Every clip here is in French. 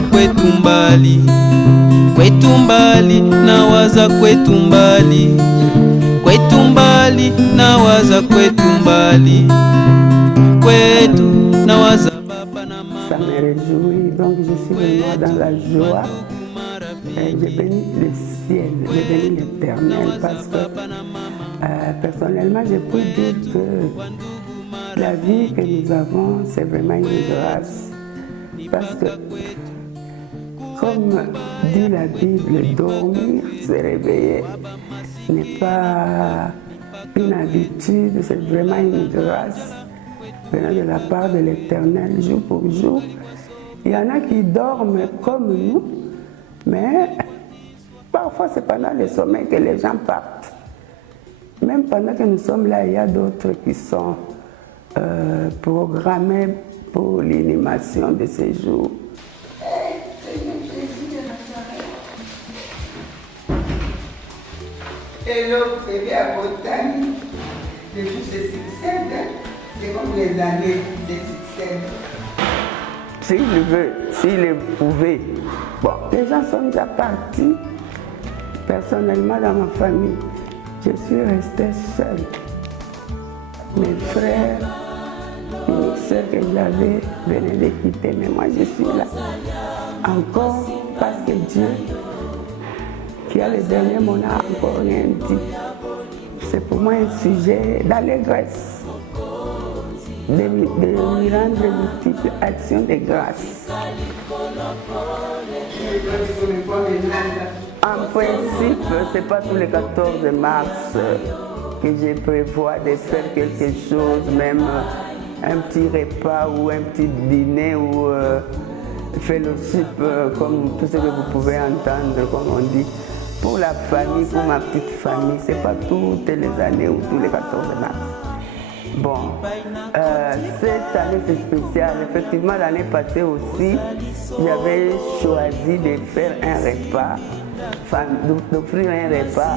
nawaza kwetu mbali, kwetu mbali, nawaza kwetu mbali, kwetu mbali, nawaza kwetu mbali, kwetu nawaza baba na mama. Ça me réjouit, donc je suis vraiment dans la joie. Je bénis le ciel, je bénis l'Éternel parce que personnellement je peux dire que la vie que nous avons c'est vraiment une grâce. Parce que comme dit la Bible, dormir, se réveiller n'est pas une habitude, c'est vraiment une grâce venant de la part de l'Éternel jour pour jour. Il y en a qui dorment comme nous, mais parfois c'est pendant le sommeil que les gens partent. Même pendant que nous sommes là, il y a d'autres qui sont programmés pour l'inhumation de ces jours. Et l'autre, c'est à Bretagne, les jours se succèdent, c'est comme les années se succèdent. S'il veut, s'il pouvait. Bon, les gens sont déjà partis. Personnellement, dans ma famille, je suis restée seule. Mes frères, une sœur que j'avais venaient de quitter, mais moi je suis là. Encore parce que Dieu, qui a le dernier mot, n'a encore rien dit. C'est pour moi un sujet d'allégresse, de lui rendre multiples actions de grâce. En principe, ce n'est pas tous les 14 mars que je prévois de faire quelque chose, même un petit repas ou un petit dîner ou fellowship, comme tout ce que vous pouvez entendre, comme on dit. Pour la famille, pour ma petite famille, ce n'est pas toutes les années ou tous les 14 mars. Bon, cette année c'est spécial. Effectivement, l'année passée aussi, j'avais choisi de faire un repas, d'offrir un repas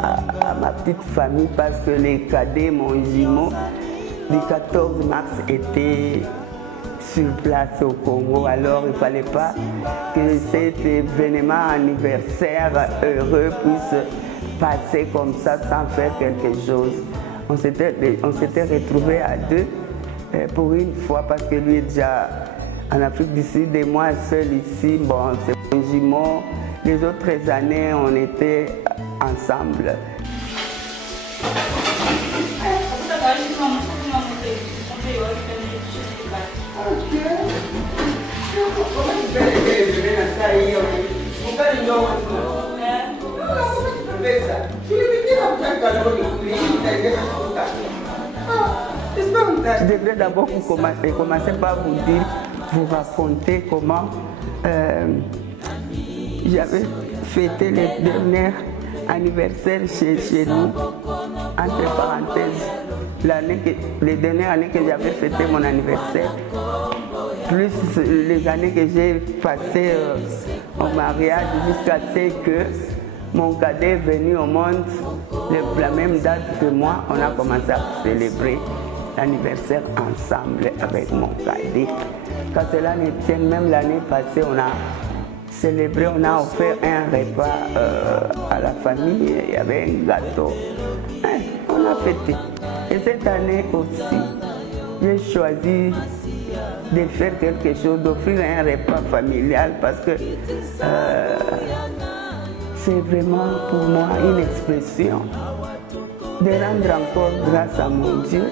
à ma petite famille parce que les cadets, mon jumeau, du 14 mars était sur place au Congo. Alors il ne fallait pas que cet événement anniversaire heureux puisse passer comme ça sans faire quelque chose. On s'était retrouvés à deux pour une fois parce que lui est déjà en Afrique du Sud et moi seul ici. Bon, c'est mon jumeau. Les autres années, on était ensemble. Je devrais d'abord commencer par vous raconter comment j'avais fêté le dernier anniversaire chez nous, entre parenthèses, les dernières années que j'avais fêté mon anniversaire, plus les années que j'ai passées au mariage jusqu'à ce que mon cadet est venu au monde, la même date que moi, on a commencé à célébrer l'anniversaire ensemble avec mon cadet. Quand cela ne tient, même l'année passée, on a célébré, on a offert un repas à la famille, il y avait un gâteau. On a fêté. Et cette année aussi, j'ai choisi de faire quelque chose, d'offrir un repas familial parce que c'est vraiment pour moi une expression de rendre encore grâce à mon Dieu,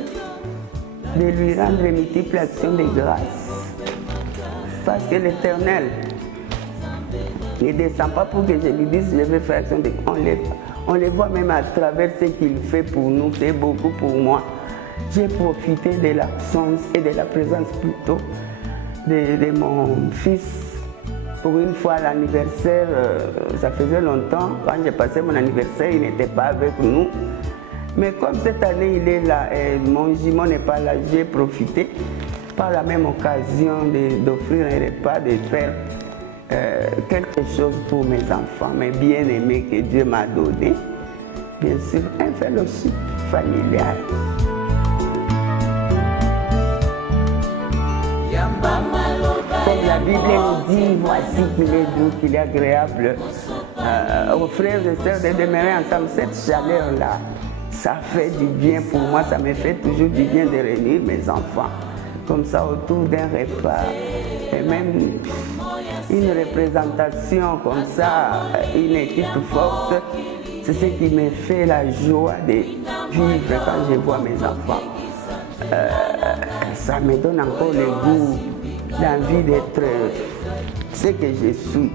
de lui rendre multiples actions de grâce. Parce que l'Éternel ne descend pas pour que je lui dise je vais faire action de grâce. On les voit même à travers ce qu'il fait pour nous, c'est beaucoup pour moi. J'ai profité de l'absence et de la présence plutôt de mon fils. Pour une fois à l'anniversaire, ça faisait longtemps, quand j'ai passé mon anniversaire, il n'était pas avec nous. Mais comme cette année il est là et mon jumeau n'est pas là, j'ai profité par la même occasion d'offrir un repas, de faire quelque chose pour mes enfants, mes bien-aimés que Dieu m'a donné. Bien sûr, un fellowship familial. Comme la Bible nous dit, voici qu'il est doux, qu'il est agréable aux frères et sœurs de demeurer ensemble. Cette chaleur-là, ça fait du bien pour moi, ça me fait toujours du bien de réunir mes enfants comme ça autour d'un repas. Et même une représentation comme ça, une équipe forte, c'est ce qui me fait la joie de vivre quand je vois mes enfants. Ça me donne encore le goût, l'envie d'être ce que je suis.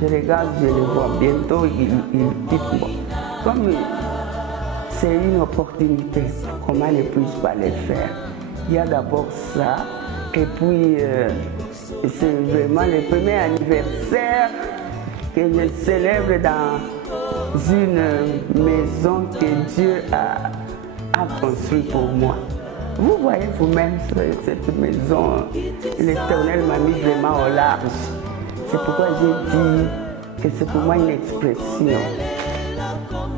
Je regarde, je le vois, bientôt il quitte moi. Comme c'est une opportunité, comment ne puis-je pas le faire? Il y a d'abord ça, et puis c'est vraiment le premier anniversaire que je célèbre dans une maison que Dieu a construite pour moi. Vous voyez vous-même cette maison, l'Éternel m'a mis vraiment au large. C'est pourquoi j'ai dit que c'est pour moi une expression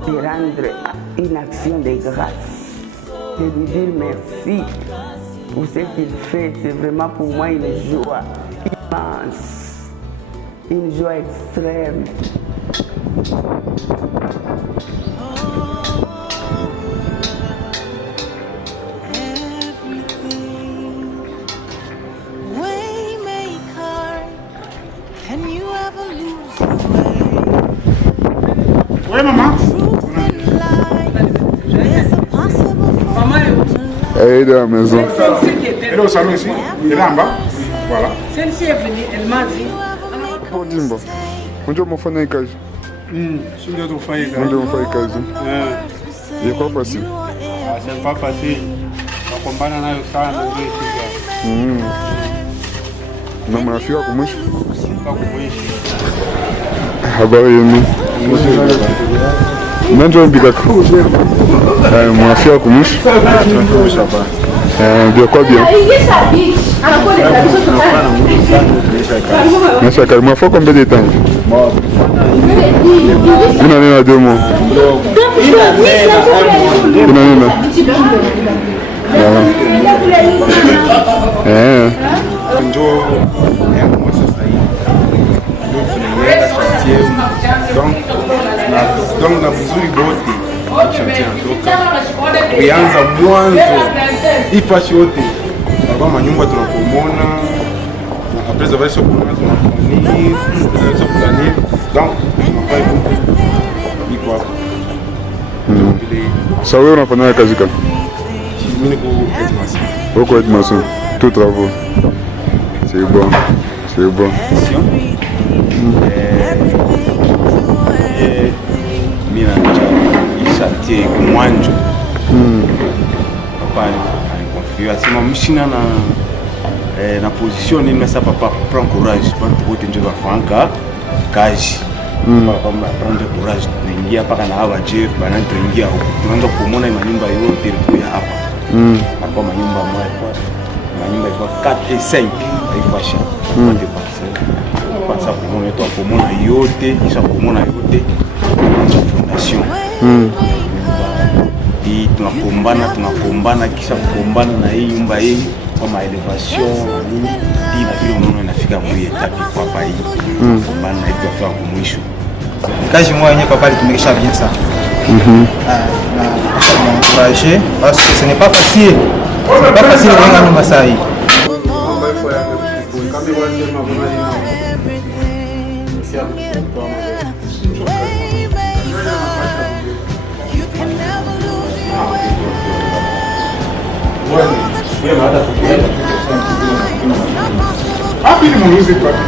de rendre une action de grâce, de lui dire merci pour ce qu'il fait. C'est vraiment pour moi une joie immense, une joie extrême. Oui, maman. Elle est dans la maison. Elle est au salon ici. Elle est en bas. Voilà. Celle-ci est venue, elle m'a dit. Pour Dimba. On dit mon phone est caché. Je suis de ton foyer. On dit mon phone est caché. Il est pas facile. C'est pas facile. On combat dans le sang, Non, mais la fille a commencé. pas compris. Habari yenu. Nanjo mbika. Mon fille a commencé. Bien quoi bien. Mais ça calme. Faut combien de temps? Une année à 2 mois. Une année là. Donc na vizuri bote chantier natoka kuanza mwanzo ifashi yote kwa manyumba tunapomona na après avoir ça pour tunaponi ça planier donc tunafanya iko hapo vile Ça wewe unafanya kazi gani? mimi niko headmaster. Beaucoup de maçons, tout travaux. C'est bon, c'est bon. Mimi na chantier kumwanjo papa alikonfia sema mshina na position ni mesa papa prend courage bantu wote ndio bafanka kazi papa prendre courage tunaingia paka na hawa Jeff bana tunaingia huko tunaanza kuona manyumba yote ilikuwa hapa kwa manyumba moja manyumba ilikuwa 4 et 5 haifasha wote kwa sababu kuona tu kuona yote kisha kuona yote fondation hii tunakombana kisha kukombana na hii nyumba hii kwa maelevation nini hii na vile unaona inafika mwi etape kwa hapa hii kukombana na hiyo afya kwa mwisho kazi moja yenyewe papa litumikisha bien sana na encourager parce que ce n'est pas facile kujenga nyumba saa hii. Happy the music party.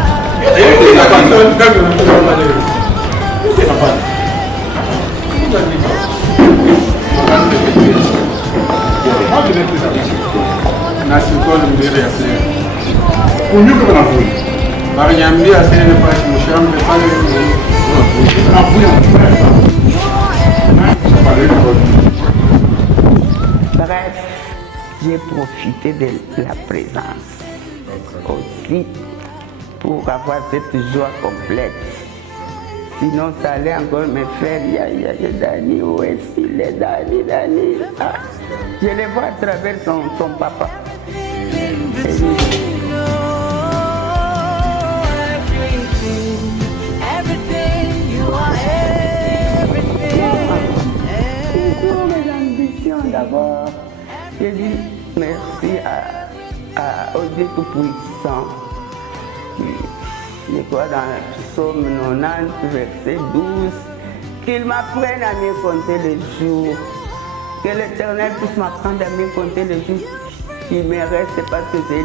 Bref, j'ai profité de la présence aussi pour avoir cette joie complète. Sinon, ça allait encore me faire Dani, où est-ce qu'il est, Dani. Ah, je le vois à travers son papa. Pour mes ambitions d'abord, j'ai dit merci au Dieu Tout-Puissant. Je crois dans le psaume 90, verset 12, qu'il m'apprenne à mieux compter les jours. Que l'Éternel puisse m'apprendre à mieux compter les jours qui me restent parce que c'est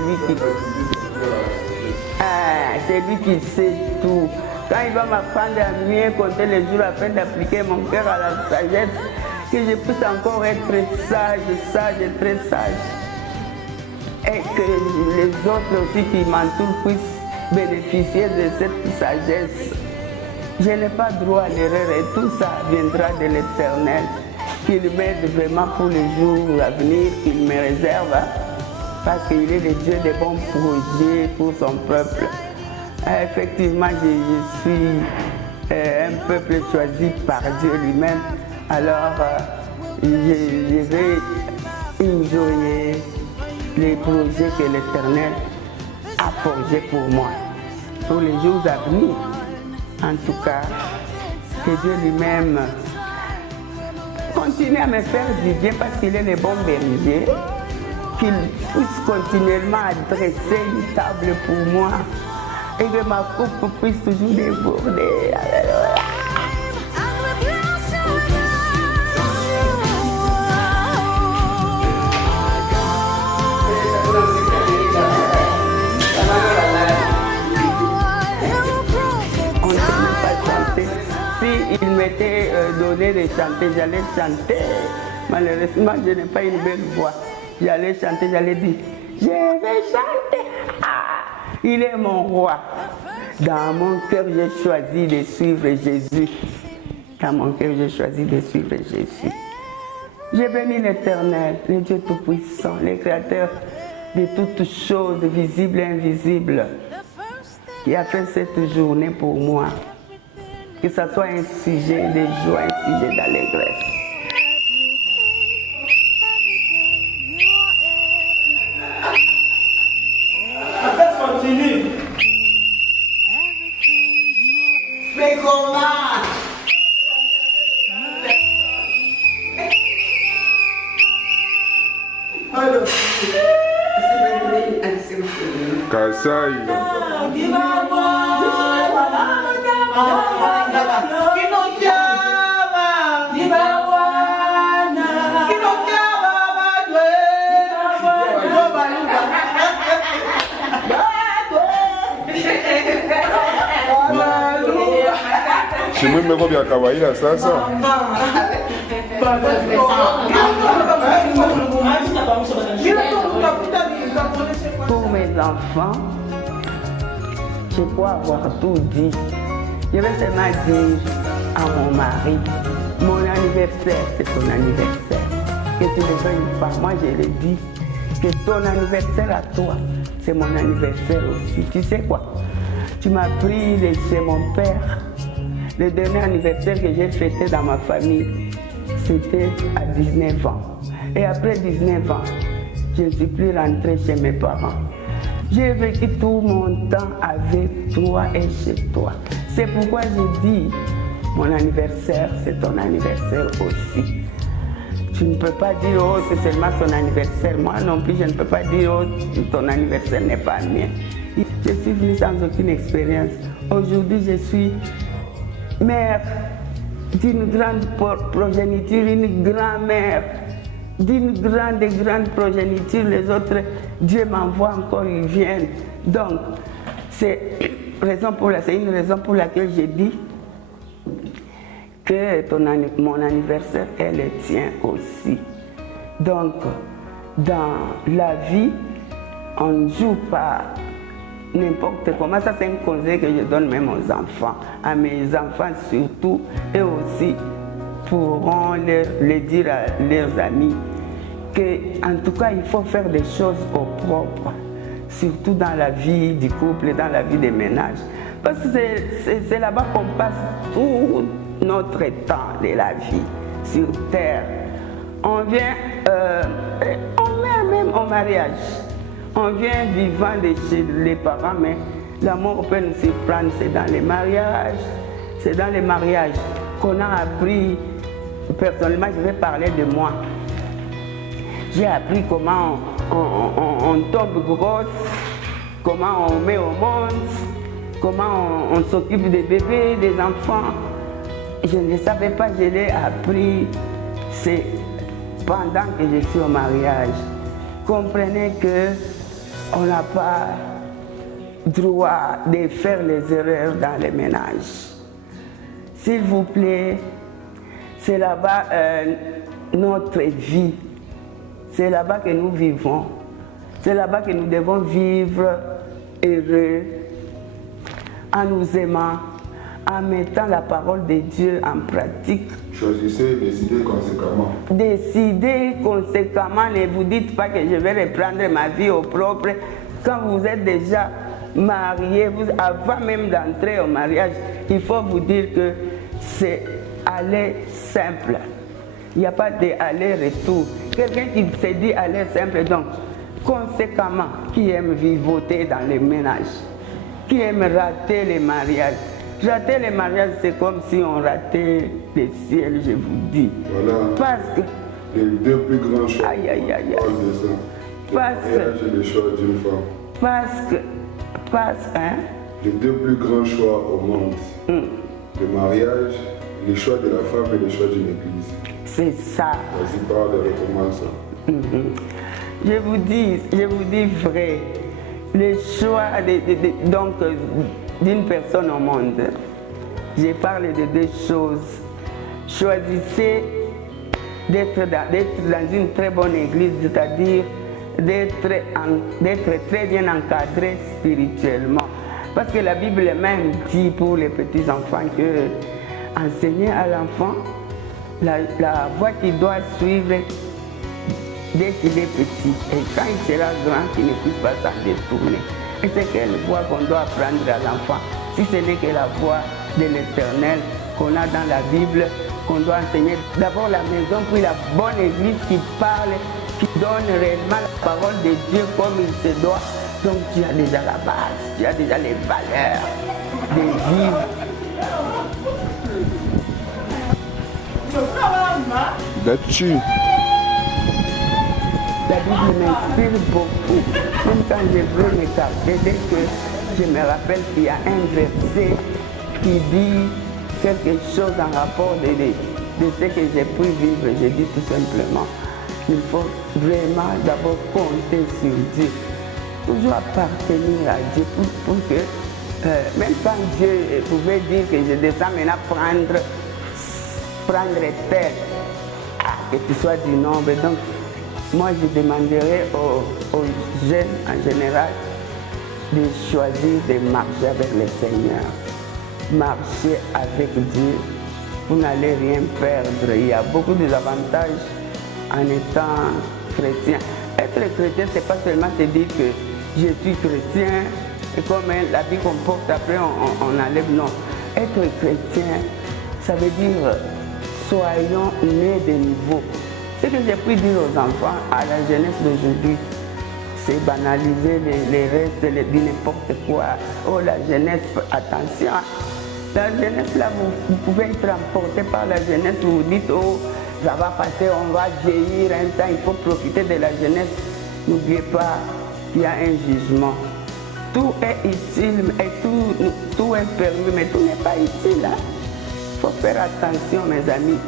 lui qui sait tout. Quand il va m'apprendre à mieux compter les jours afin d'appliquer mon cœur à la sagesse, que je puisse encore être sage et très sage. Et que les autres aussi qui m'entourent puissent bénéficier de cette sagesse. Je n'ai pas droit à l'erreur et tout ça viendra de l'Éternel. Qu'il m'aide vraiment pour les jours à venir, qu'il me réserve, parce qu'il est le Dieu des bons projets pour son peuple. Effectivement, je suis un peuple choisi par Dieu lui-même. Alors, je vais enjoyer les projets que l'Éternel a forgés pour moi, pour les jours à venir. En tout cas, que Dieu lui-même continue à me faire du bien parce qu'il est le bon berger, qu'il puisse continuellement dresser une table pour moi et que ma coupe puisse toujours déborder. On ne sait même pas chanter. Si il m'était donné de chanter, j'allais chanter. Malheureusement, je n'ai pas une belle voix. J'allais chanter, j'allais dire, je vais chanter. Ah, il est mon roi. Dans mon cœur, j'ai choisi de suivre Jésus. Dans mon cœur, j'ai choisi de suivre Jésus. J'ai béni l'Éternel, le Dieu Tout-Puissant, le Créateur de toutes choses visibles et invisibles, qui a fait cette journée pour moi. Que ce soit un sujet de joie, un sujet d'allégresse. La fête continue. Mais comment? Kasai. Chimwembe vya kawaida sasa. Pour mes enfants, je crois avoir tout dit. Je vais seulement dire à mon mari, mon anniversaire, c'est ton anniversaire. Que tu le veuilles pas, moi je le dis. Que ton anniversaire à toi, c'est mon anniversaire aussi. Tu sais quoi? Tu m'as pris de chez mon père. Le dernier anniversaire que j'ai fêté dans ma famille, c'était à 19 ans. Et après 19 ans, je ne suis plus rentrée chez mes parents. J'ai vécu tout mon temps avec toi et chez toi. C'est pourquoi je dis, mon anniversaire, c'est ton anniversaire aussi. Tu ne peux pas dire, oh, c'est seulement son anniversaire. Moi non plus, je ne peux pas dire, oh, ton anniversaire n'est pas mien. Je suis venue sans aucune expérience. Aujourd'hui, je suis mère d'une grande progéniture, une grand-mère d'une grande progéniture. Les autres, Dieu m'envoie encore, ils viennent. Donc, c'est une raison pour laquelle j'ai dit que mon anniversaire est le tien aussi. Donc, dans la vie, on ne joue pas n'importe comment. Ça, c'est un conseil que je donne même aux enfants, à mes enfants surtout, et aussi pourront le dire à leurs amis, qu'en tout cas, il faut faire des choses au propre, surtout dans la vie du couple, dans la vie des ménages. Parce que c'est là-bas qu'on passe tout notre temps de la vie sur terre. On vient, on met même au mariage. On vient vivant de chez les parents, mais l'amour peut nous surprendre, c'est dans les mariages c'est dans les mariages qu'on a appris. Personnellement, je vais parler de moi. J'ai appris comment on tombe grosse, comment on met au monde, comment on s'occupe des bébés, des enfants. Je ne savais pas, je l'ai appris. C'est pendant que je suis au mariage. Comprenez que on n'a pas droit de faire les erreurs dans les ménages. S'il vous plaît, c'est là-bas notre vie. C'est là-bas que nous vivons. C'est là-bas que nous devons vivre heureux, en nous aimant, en mettant la parole de Dieu en pratique. Choisissez et décidez conséquemment. Décidez conséquemment, ne vous dites pas que je vais reprendre ma vie au propre. Quand vous êtes déjà marié, avant même d'entrer au mariage, il faut vous dire que c'est aller simple. Il n'y a pas d'aller-retour. Quelqu'un qui se dit aller simple, donc conséquemment, qui aime vivoter dans les ménages, qui aime rater les mariages. Rater les mariages, c'est comme si on ratait le ciel, je vous dis. Voilà. Parce que les deux plus grands choix. Aïe, aïe, aïe, aïe. Le mariage et le choix d'une femme. Les deux plus grands choix au monde. Le mariage, le choix de la femme et le choix d'une église. C'est ça. Vas-y, parle et recommande ça. Je vous dis vrai, le choix donc d'une personne au monde, je parle de deux choses. Choisissez d'être dans une très bonne église, c'est-à-dire d'être très bien encadré spirituellement. Parce que la Bible même dit pour les petits enfants que enseigner à l'enfant la voie qu'il doit suivre dès qu'il est petit. Et quand il sera grand, qu'il ne puisse pas s'en détourner. Et c'est quelle voie qu'on doit apprendre à l'enfant, si ce n'est que la voie de l'Éternel qu'on a dans la Bible, qu'on doit enseigner. D'abord la maison, puis la bonne église qui parle, qui donne réellement la parole de Dieu comme il se doit. Donc tu as déjà la base, tu as déjà les valeurs de vivre. Là-dessus. La Bible m'inspire beaucoup. Même quand je veux m'écarter, dès que je me rappelle qu'il y a un verset qui dit quelque chose en rapport de ce que j'ai pu vivre, je dis tout simplement, il faut vraiment d'abord compter sur Dieu. Toujours appartenir à Dieu pour que, même quand Dieu pouvait dire que je descends maintenant prendre terre, que tu sois du nombre. Donc, moi, je demanderais aux jeunes en général de choisir de marcher avec le Seigneur. Marcher avec Dieu, vous n'allez rien perdre. Il y a beaucoup d'avantages en étant chrétien. Être chrétien, ce n'est pas seulement se dire que je suis chrétien et comme la vie qu'on porte après, on enlève. Non. Être chrétien, ça veut dire soyons nés de nouveau. Ce que j'ai pu dire aux enfants à la jeunesse d'aujourd'hui, c'est banaliser les restes de n'importe quoi. Oh la jeunesse, attention. La jeunesse là, vous pouvez être emporté par la jeunesse, vous vous dites, oh, ça va passer, on va vieillir un temps, il faut profiter de la jeunesse. N'oubliez pas qu'il y a un jugement. Tout est utile et tout est permis, mais tout n'est pas utile. Il faut faire attention, mes amis.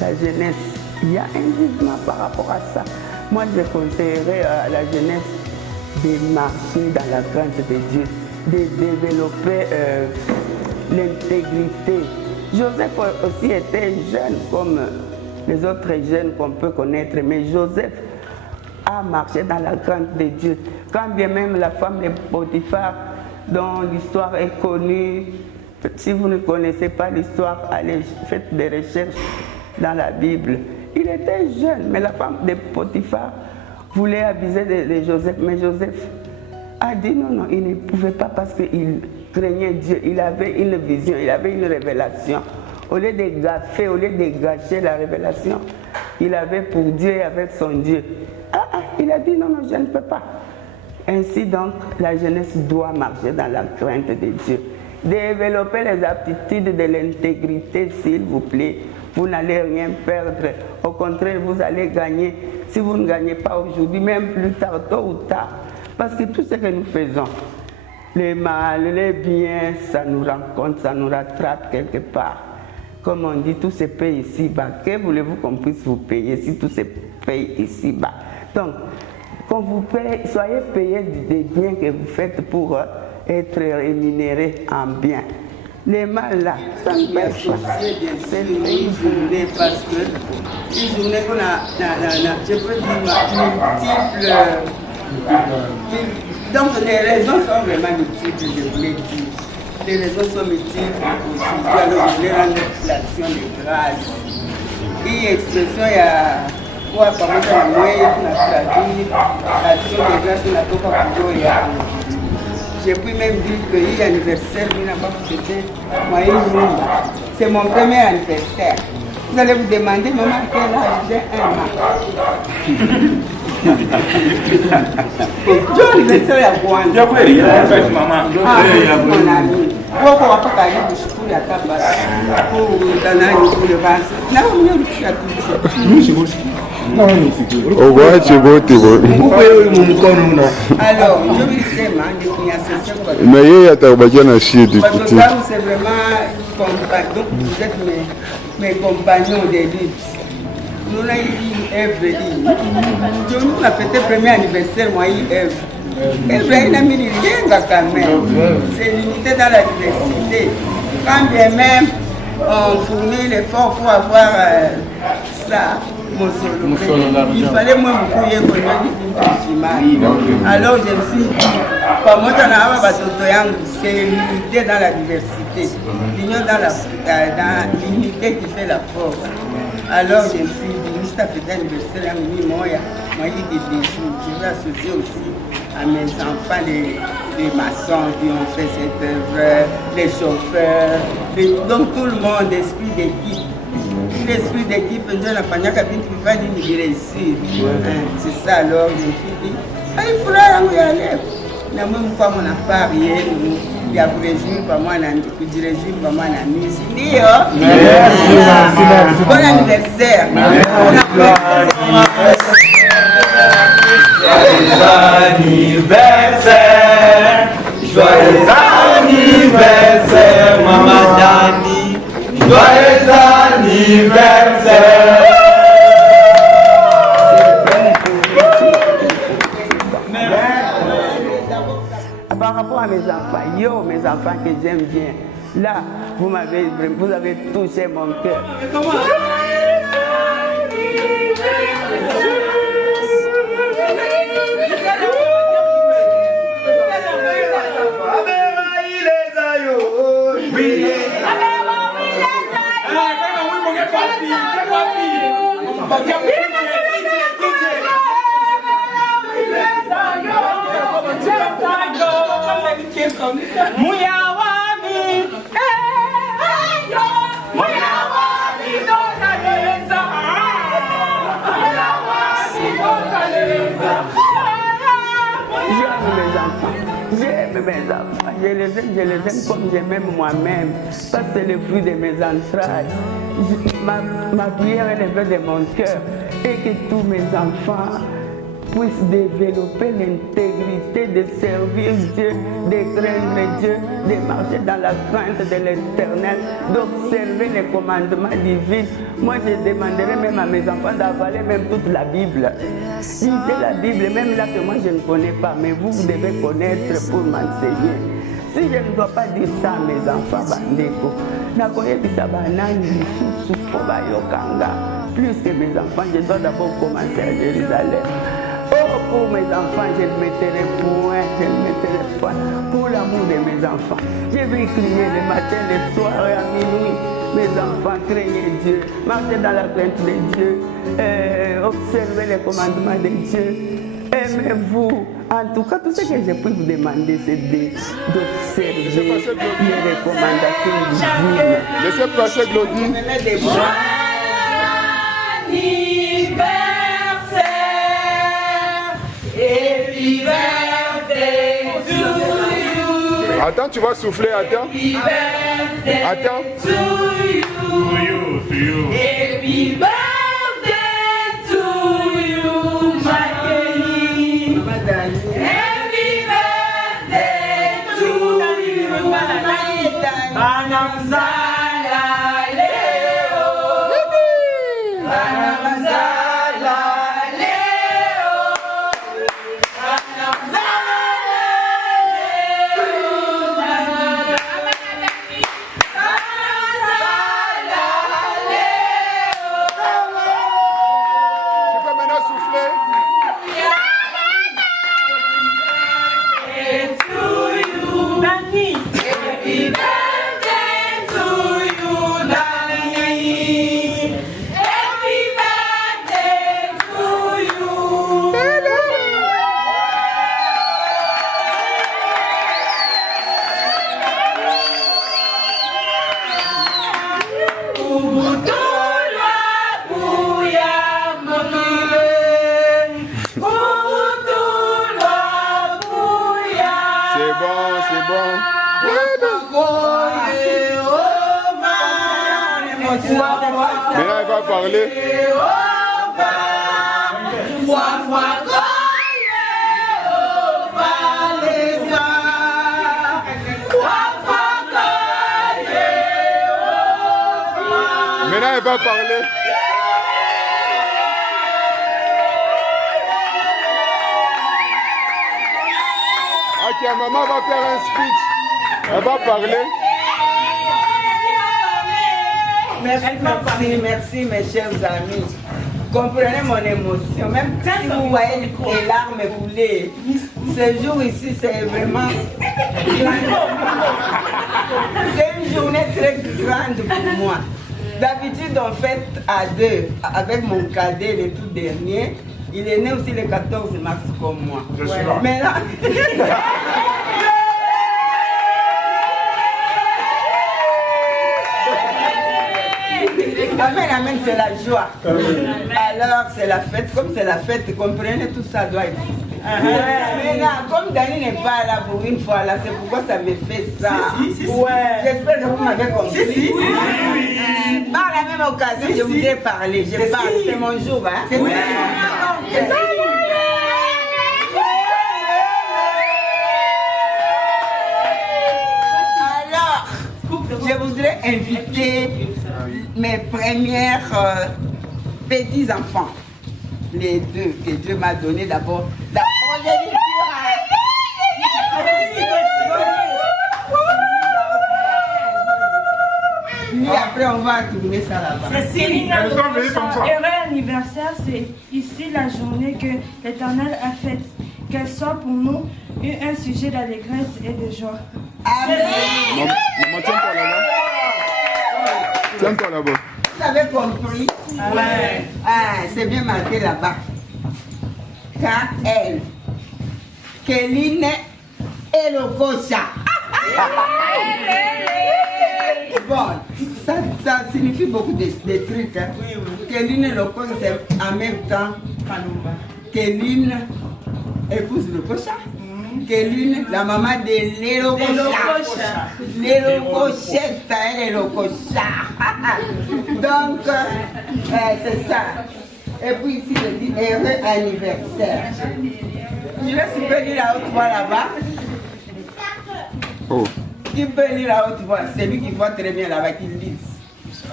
La jeunesse, il y a un jugement par rapport à ça. Moi, je conseillerais à la jeunesse de marcher dans la crainte de Dieu, de développer l'intégrité. Joseph aussi était jeune comme les autres jeunes qu'on peut connaître, mais Joseph a marché dans la crainte de Dieu. Quand bien même la femme de Potiphar, dont l'histoire est connue, si vous ne connaissez pas l'histoire, allez, faites des recherches dans la Bible. Il était jeune, mais la femme de Potiphar voulait abuser de Joseph. Mais Joseph a dit non, il ne pouvait pas parce qu'il craignait Dieu. Il avait une vision, il avait une révélation. Au lieu de gaffer, au lieu de gâcher la révélation, il avait pour Dieu et avec son Dieu. Il a dit non, je ne peux pas. Ainsi donc, la jeunesse doit marcher dans la crainte de Dieu. Développez les aptitudes de l'intégrité, s'il vous plaît. Vous n'allez rien perdre. Au contraire, vous allez gagner. Si vous ne gagnez pas aujourd'hui, même plus tard, tôt ou tard. Parce que tout ce que nous faisons, les mal, les biens, ça nous rencontre, ça nous rattrape quelque part. Comme on dit, tout se paye ici-bas. Que voulez-vous qu'on puisse vous payer si tout se paye ici-bas? Donc, quand vous payez, soyez payés des biens que vous faites pour être rémunérés en biens. Les mal là, ça ne peut c'est une journée parce que une journée qu'on a, je peux dire, multiples. Donc les raisons sont vraiment multiples, je voulais dire. Les raisons sont multiples aussi. Alors je voulais rendre l'action de grâce. Une expression, il y a quoi, par exemple, moi, on a traduit l'action de grâce, on a tout pas pour j'ai pu même dire que l'anniversaire, c'est mon premier anniversaire. Vous allez vous demander, maman, quel âge j'ai? 1 an. John, anniversaire à Guan. Je peux rien faire, maman. Ah, mon ami. Pourquoi on va pas aller pour la table pour donner un coup de base? Non, on est à tout ça. Alors, je vais mais il y a un chier du petit. C'est vraiment compagnon. Vous êtes mes compagnons de lutte. Nous avons eu Ève. Nous avons fêté le premier anniversaire, moi, Ève. Ève, il a mis rien quand même. C'est l'unité dans la diversité. Quand bien même on fournit l'effort pour avoir ça. Il fallait moi me couiller pour alors je me suis dit, comme moi c'est l'unité dans la diversité, l'union dans l'unité qui fait la force. Alors je me suis dit, juste après l'anniversaire, je vais associer aussi à mes enfants, les maçons qui ont fait cette œuvre, les chauffeurs, donc tout le monde, l'esprit d'équipe. L'esprit d'équipe, c'est ça, alors je me suis dit, il faudra y aller. Je ne sais pas mon appareil, il y a pour réjouir par moi, bon anniversaire. Joyeux anniversaire, Maman Dani. Joyeux anniversaire. Par rapport à mes enfants, mes enfants que j'aime bien, là, vous avez touché mon cœur. J'aime mes enfants, je les aime comme je m'aime moi-même, parce que c'est le fruit de mes entrailles. Ma prière est le vœu de mon cœur, et que tous mes enfants puissent développer l'intégrité de servir Dieu, de craindre Dieu, de marcher dans la crainte de l'Éternel, d'observer les commandements divins. Moi, je demanderai même à mes enfants d'avaler même toute la Bible. Lisez la Bible, même là que moi je ne connais pas, mais vous devez connaître pour m'enseigner. Si je ne dois pas dire ça à mes enfants, bandeko, plus que mes enfants, je dois d'abord commencer à Jérusalem. Oh, pour mes enfants, je ne mettrai point, pour l'amour de mes enfants. Je vais crier le matin, le soir et à minuit. Mes enfants, craignez Dieu, marchez dans la crainte de Dieu, observez les commandements de Dieu, aimez-vous. En tout cas, tout ce que je peux vous demander, c'est d'observer les recommandations divines. Laissez passer Glodine. Happy birthday to you. Attends, tu vas souffler, attends. Attends. To you. Happy birthday to you, my Kelly. Happy birthday to you, Banamzala Leo. Banamzala Leo. Tu peux maintenant souffler. Happy birthday to you, Dani. Happy birthday to you. Ubutulwa buya mokile. Ubutulwa buya. C'est bon, c'est bon. Maintenant, elle va parler. Maintenant, elle va parler. Ok, maman va faire un speech. Elle va parler. Merci mes chers amis. Comprenez mon émotion. Même si vous voyez les larmes couler, ce jour ici, c'est vraiment... C'est une journée très grande pour moi. D'habitude, on fête à deux, avec mon cadet, le tout dernier. Il est né aussi le 14 mars comme moi. Je suis là. Mais là... Amen, amen, c'est la joie. Alors, c'est la fête. Comme c'est la fête, comprenez, tout ça doit exister. Mais là, comme Dani n'est pas là pour une fois, là, c'est pourquoi ça me fait ça. J'espère que vous m'avez compris. Par la même occasion, je voudrais parler. Je parle, c'est mon jour. Hein? Alors, je voudrais inviter mes premières petits-enfants, les deux que Dieu m'a donné d'abord. La progéniture. Puis après, on va tourner ça là-bas. Céline, heureux anniversaire, c'est ici la journée que l'Éternel a faite. Qu'elle soit pour nous un sujet d'allégresse et de joie. Amen. Maman, tiens-toi là-bas. Tiens-toi là-bas. Vous avez compris? Ouais. Ah, c'est bien marqué là-bas. K.L. Kéline et le Kocha. Bon, ça signifie beaucoup de trucs. Hein. Kéline et le Kocha, c'est en même temps. Kéline épouse le Kocha. Kéline, la maman de Lélo Kocha. Lélo Kochette, elle est le Kocha. Donc, c'est ça. Et puis ici, je dis heureux anniversaire. Tu laisses peux lire la haute voix là-bas. Oh. Tu peux lire la haute voix. C'est lui qui voit très bien là-bas, qui lise.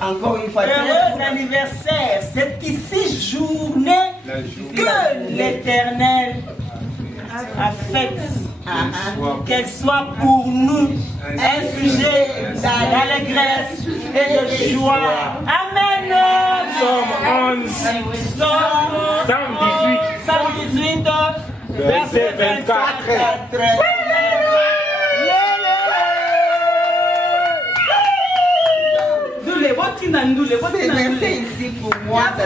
Encore une fois. Heureux anniversaire. C'est ici journée que l'Éternel a faite. Qu'elle soit pour nous un sujet d'allégresse et de joie. Amen. Somme 11, Psalm 18, verset 24. C'est versé ici pour moi. C'est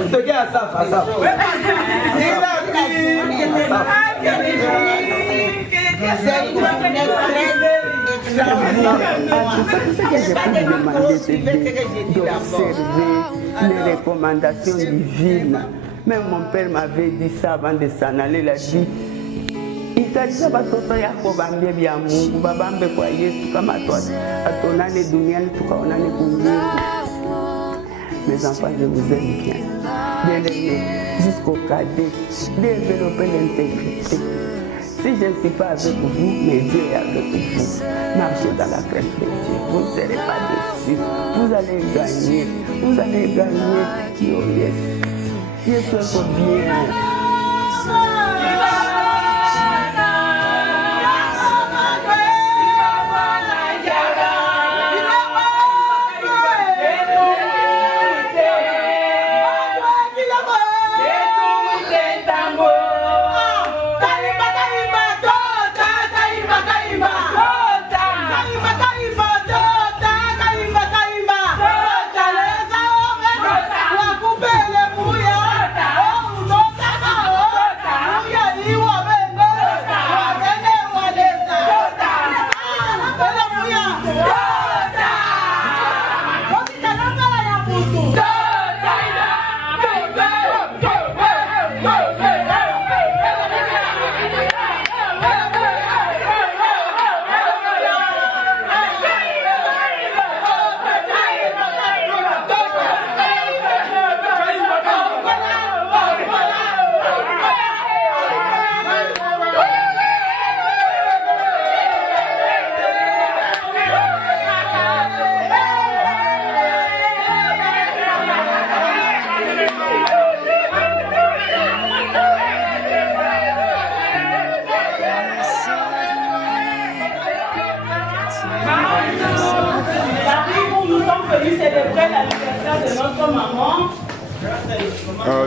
une les recommandations divines. Même mon père m'avait dit ça avant de s'en aller. Il a dit Itaisha watoto yako waambie vya Mungu, wabambe kwa Yesu kama tuonane duniani tukaonane kwingine. Mes enfants, je vous aime bien. Bien-aimés, jusqu'au cadet, développez l'intégrité. Si je ne suis pas avec vous, mais Dieu est avec vous. Marchez dans la crainte de Dieu. Vous ne serez pas déçus. Vous allez gagner. Vous allez gagner. Oh yes. Yesu est bien.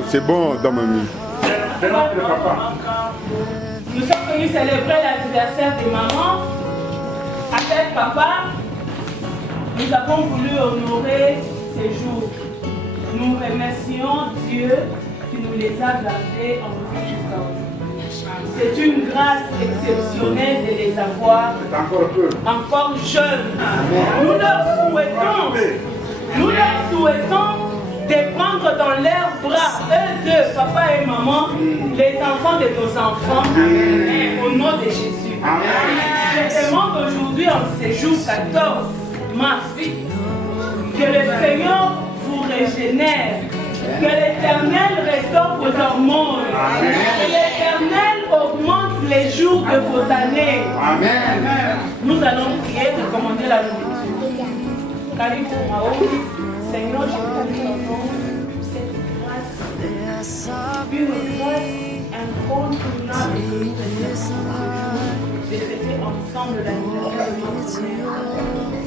C'est bon, dans mamie. Nous sommes venus célébrer l'anniversaire de maman. Avec papa, nous avons voulu honorer ces jours. Nous remercions Dieu qui nous les a gardés en vie jusqu'à aujourd'hui. C'est une grâce exceptionnelle de les avoir encore jeunes. Nous leur souhaitons de prendre dans leurs bras, eux deux, papa et maman, les enfants de nos enfants, au nom de Jésus. Je demande aujourd'hui, en ce jour 14 mars, que le Seigneur vous régénère, que l'Éternel restaure vos hormones, que l'Éternel augmente les jours de vos années. Nous allons prier de commander la nourriture. Karibu maombi. Seigneur, je te demande cette grâce, une grâce incontournable que nous recevons de fêter ensemble l'anniversaire de notre Seigneur.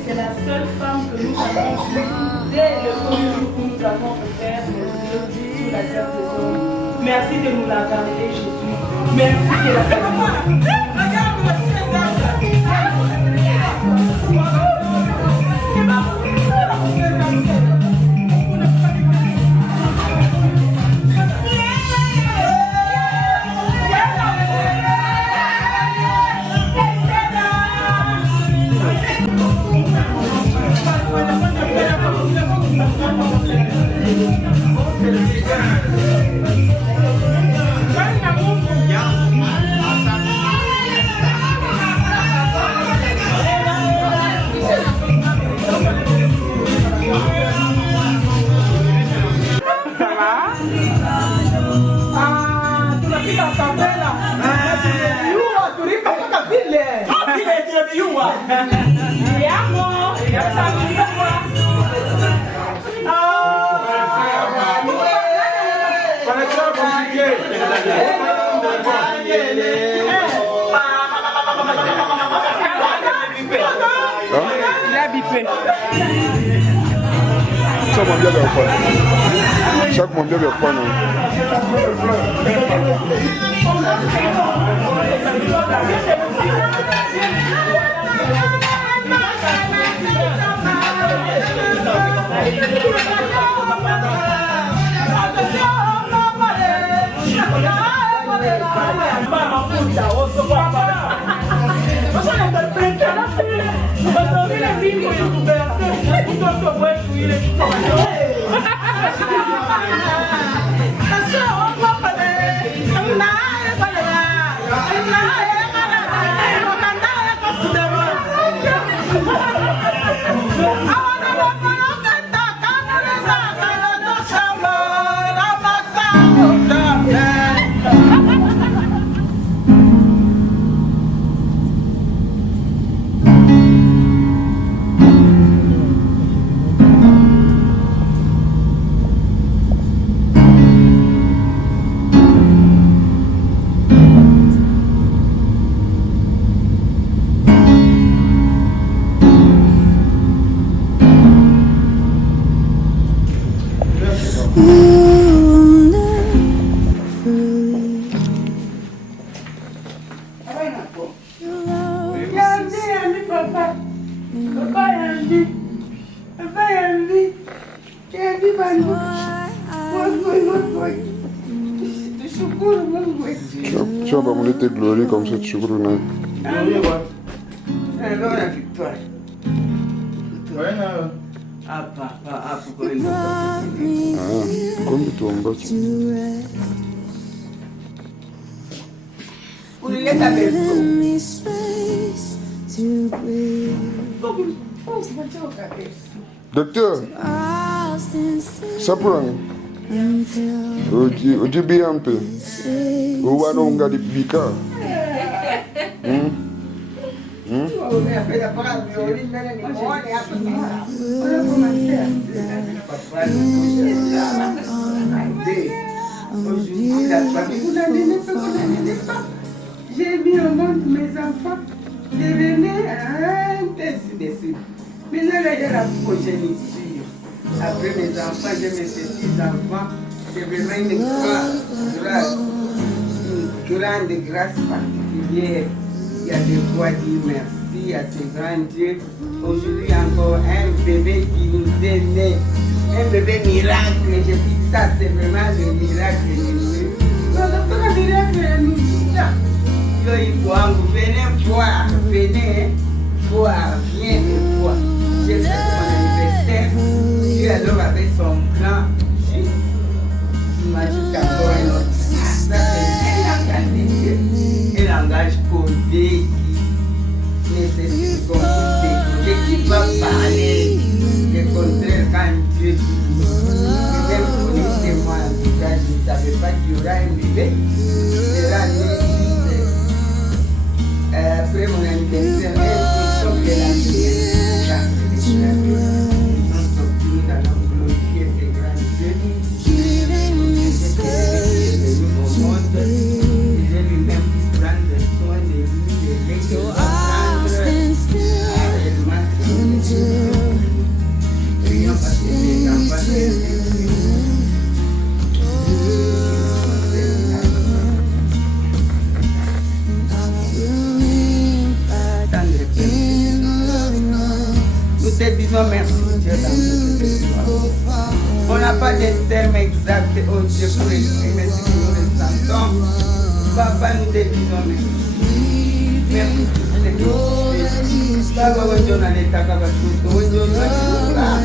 C'est la seule femme que nous avons vue dès le premier jour où nous avons offert nos yeux sur la terre des hommes. Merci de nous la garder, Jésus. Merci de la famille. Chaque monde doit prendre. Tu vas pas me laisser glorer comme ça, tu vois. La victoire. Ah, papa, pourquoi il comme tu en bas. Pour les taper. Docteur, ça prend. Oji bien un peu. Ou va non garder pica. J'ai mis au monde mes enfants, devenaient ainsi de suite. Maintenant, il y a la progéniture. Après mes enfants, j'ai mes petits-enfants. C'est vraiment une grande grâce particulière. Il y a de quoi dire merci à ce grand Dieu. Aujourd'hui, encore un bébé qui nous est né. Un bébé miracle. Je dis ça, c'est vraiment le miracle de Dieu. Le miracle de nous. Venez voir, venez voir, viens me voir. J'ai fait mon anniversaire. Dieu alors avec son plan, il m'a dit d'abord un autre. Ça c'est un langage de Dieu, un langage codé qui nécessite qu'on puisse décoder, qui va parler. Le contraire quand Dieu dit. Même connaissez-moi en tout cas, je ne savais pas qu'il y aura un bébé. Il sera né. Après mon anniversaire, ils sont de la lumière. Ils sont sortis dans l'englorifier ces grands dieux. C'était le nouveau monde. Il est lui-même qui prend soin de lui, de l'église. Prions parce que les enfants nous te disons merci Dieu dans notre histoire. On n'a pas de termes exacts, oh Dieu, pour exprimer ce que nous ressentons. Papa, nous te disons merci. Merci pour ce que tu fais. Baba, on donne à l'état comme tout. On donne à l'état.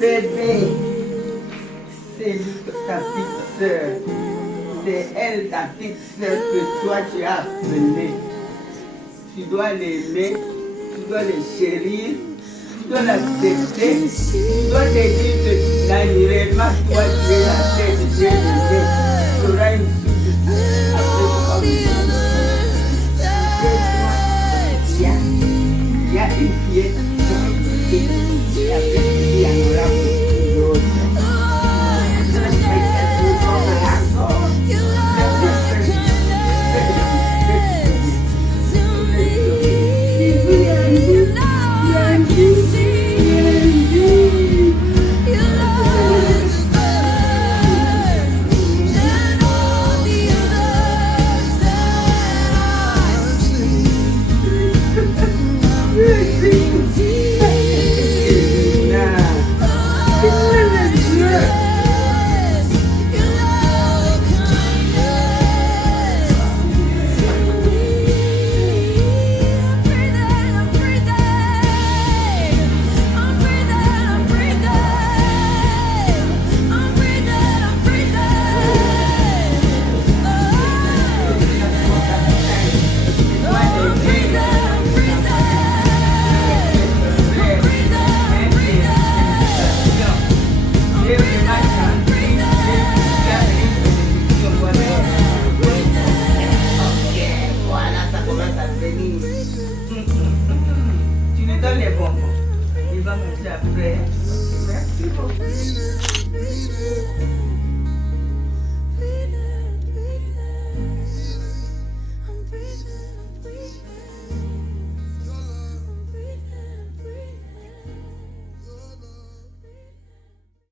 Bébé, c'est ta petite sœur. C'est elle, ta petite sœur, que toi tu as appelée. Tu dois l'aimer, tu dois le chérir, tu dois l'accepter, tu dois te dire que naturellement toi tu es la tête, tu es